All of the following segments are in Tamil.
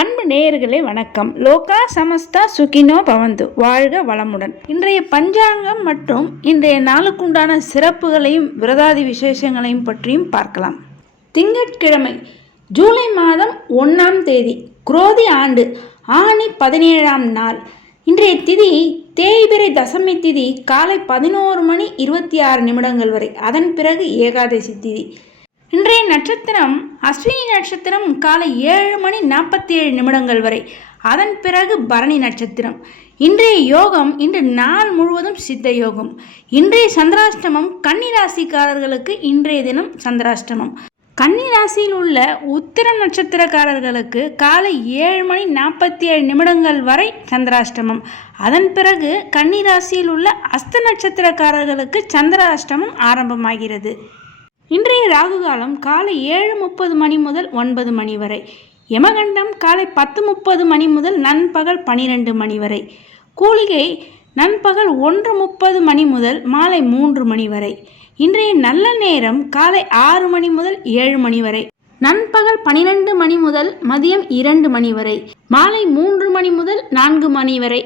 அன்பு நேயர்களே வணக்கம். லோகா சமஸ்தா சுகினோ பவந்து. வாழ்க வளமுடன். இன்றைய பஞ்சாங்கம் மற்றும் இன்றைய நாளுக்குண்டான சிறப்புகளையும் விரதாதி விசேஷங்களையும் பற்றியும் பார்க்கலாம். திங்கட்கிழமை ஜூலை மாதம் ஒன்றாம் தேதி குரோதி ஆண்டு ஆணி பதினேழாம் நாள். இன்றைய திதி தேய்பிரை தசமி திதி காலை பதினோரு மணி இருபத்தி ஆறு நிமிடங்கள் வரை. அதன் பிறகு ஏகாதசி திதி. இன்றைய நட்சத்திரம் அஸ்வினி நட்சத்திரம் காலை ஏழு மணி நாற்பத்தி ஏழு நிமிடங்கள் வரை. அதன் பிறகு பரணி நட்சத்திரம். இன்றைய யோகம் இன்று நாள் முழுவதும் சித்த யோகம். இன்றைய சந்திராஷ்டமம் கன்னிராசிக்காரர்களுக்கு இன்றைய தினம் சந்திராஷ்டமம். கன்னிராசியில் உள்ள உத்திரம் நட்சத்திரக்காரர்களுக்கு காலை ஏழு மணி நாற்பத்தி ஏழு நிமிடங்கள் வரை சந்திராஷ்டமம். அதன் பிறகு கன்னிராசியில் உள்ள அஸ்த நட்சத்திரக்காரர்களுக்கு சந்திராஷ்டமம் ஆரம்பமாகிறது. இன்றைய ராகு காலம் காலை ஏழு முப்பது மணி முதல் ஒன்பது மணி வரை. யமகண்டம் காலை பத்து முப்பது மணி முதல் நண்பகல் பனிரெண்டு மணி வரை. கூலிகை நண்பகல் ஒன்று முப்பது மணி முதல் மாலை மூன்று மணி வரை. இன்றைய நல்ல நேரம் காலை ஆறு மணி முதல் ஏழு மணி வரை. நண்பகல் பனிரெண்டு மணி முதல் மதியம் இரண்டு மணி வரை. மாலை மூன்று மணி முதல் நான்கு மணி வரை.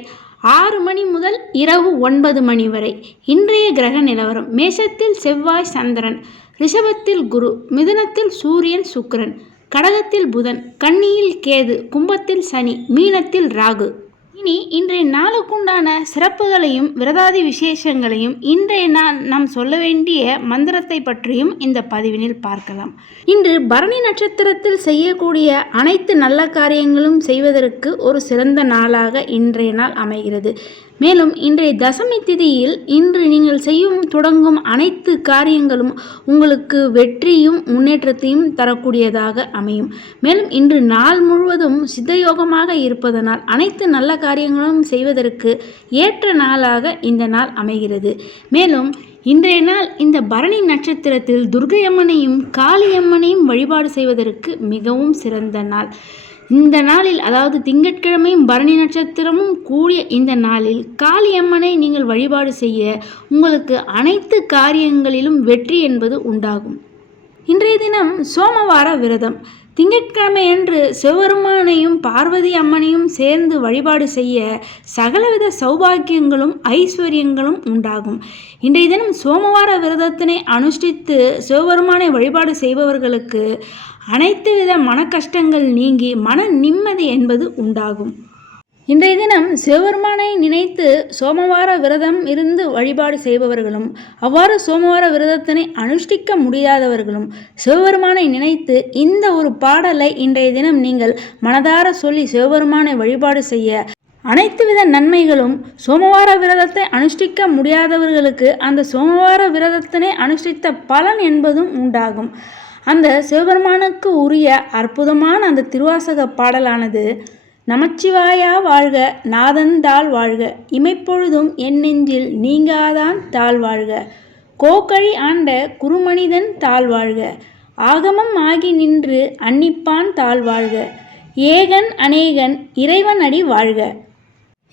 ஆறு மணி முதல் இரவு ஒன்பது மணி வரை. இன்றைய கிரக நிலவரம் மேஷத்தில் செவ்வாய் சந்திரன். ரிஷபத்தில் குரு மிதுனத்தில் சூரியன் சுக்கிரன் கடகத்தில் புதன் கன்னியில் கேது கும்பத்தில் சனி மீனத்தில் ராகு. இனி இன்றைய நாளுக்குண்டான சிறப்புகளையும் விரதாதி விசேஷங்களையும் இன்றைய நாள் நாம் சொல்ல வேண்டிய மந்திரத்தை பற்றியும் இந்த பதிவினில் பார்க்கலாம். இன்று பரணி நட்சத்திரத்தில் செய்யக்கூடிய அனைத்து நல்ல காரியங்களும் செய்வதற்கு ஒரு சிறந்த நாளாக இன்றைய நாள் அமைகிறது. மேலும் இன்றைய தசமி திதியில் இன்று நீங்கள் செய்யும் தொடங்கும் அனைத்து காரியங்களும் உங்களுக்கு வெற்றியும் முன்னேற்றத்தையும் தரக்கூடியதாக அமையும். மேலும் இன்று நாள் முழுவதும் சித்தயோகமாக இருப்பதனால் அனைத்து நல்ல காரியங்களும் செய்வதற்கு ஏற்ற நாளாக இந்த நாள் அமைகிறது. மேலும் இன்றைய நாள் இந்த பரணி நட்சத்திரத்தில் துர்கையம்மனையும் காளியம்மனையும் வழிபாடு செய்வதற்கு மிகவும் சிறந்த நாள். இந்த நாளில் அதாவது திங்கட்கிழமையும் பரணி நட்சத்திரமும் கூடிய இந்த நாளில் காளியம்மனை நீங்கள் வழிபாடு செய்ய உங்களுக்கு அனைத்து காரியங்களிலும் வெற்றி என்பது உண்டாகும். இன்றைய தினம் சோமவார விரதம். திங்கட்கிழமையன்று சிவபெருமானையும் பார்வதி அம்மனையும் சேர்ந்து வழிபாடு செய்ய சகலவித சௌபாக்கியங்களும் ஐஸ்வர்யங்களும் உண்டாகும். இன்றைய தினம் சோமவார விரதத்தினை அனுஷ்டித்து சிவபெருமானை வழிபாடு செய்பவர்களுக்கு அனைத்து வித மன கஷ்டங்கள் நீங்கி மன நிம்மதி என்பது உண்டாகும். இன்றைய தினம் சிவபெருமானை நினைத்து சோமவார விரதம் இருந்து வழிபாடு செய்பவர்களும் அவ்வாறு சோமவார விரதத்தினை அனுஷ்டிக்க முடியாதவர்களும் சிவபெருமானை நினைத்து இந்த ஒரு பாடலை இன்றைய தினம் நீங்கள் மனதார சொல்லி சிவபெருமானை வழிபாடு செய்ய அனைத்து வித நன்மைகளும் சோமவார விரதத்தை அனுஷ்டிக்க முடியாதவர்களுக்கு அந்த சோமவார விரதத்தினை அனுஷ்டித்த பலன் என்பதும் உண்டாகும். அந்த சிவபெருமானுக்கு உரிய அற்புதமான அந்த திருவாசக பாடலானது நமச்சிவாயா வாழ்க நாதந்தாள் வாழ்க. இமைப்பொழுதும் என் நெஞ்சில் நீங்காதான் தாழ் வாழ்க. கோக்கழி ஆண்ட குருமனிதன் தாழ் வாழ்க. ஆகமம் ஆகி நின்று அன்னிப்பான் தாழ் வாழ்க. ஏகன் அநேகன் இறைவன் அடி வாழ்க.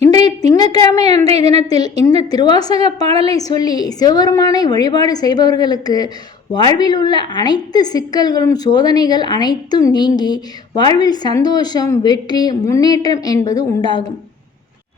இன்றைய திங்கட்கிழமை அன்றைய தினத்தில் இந்த திருவாசக பாடலை சொல்லி சிவபெருமானை வழிபாடு செய்பவர்களுக்கு வாழ்வில் உள்ள அனைத்து சிக்கல்களும் சோதனைகள் அனைத்தும் நீங்கி வாழ்வில் சந்தோஷம் வெற்றி முன்னேற்றம் என்பது உண்டாகும்.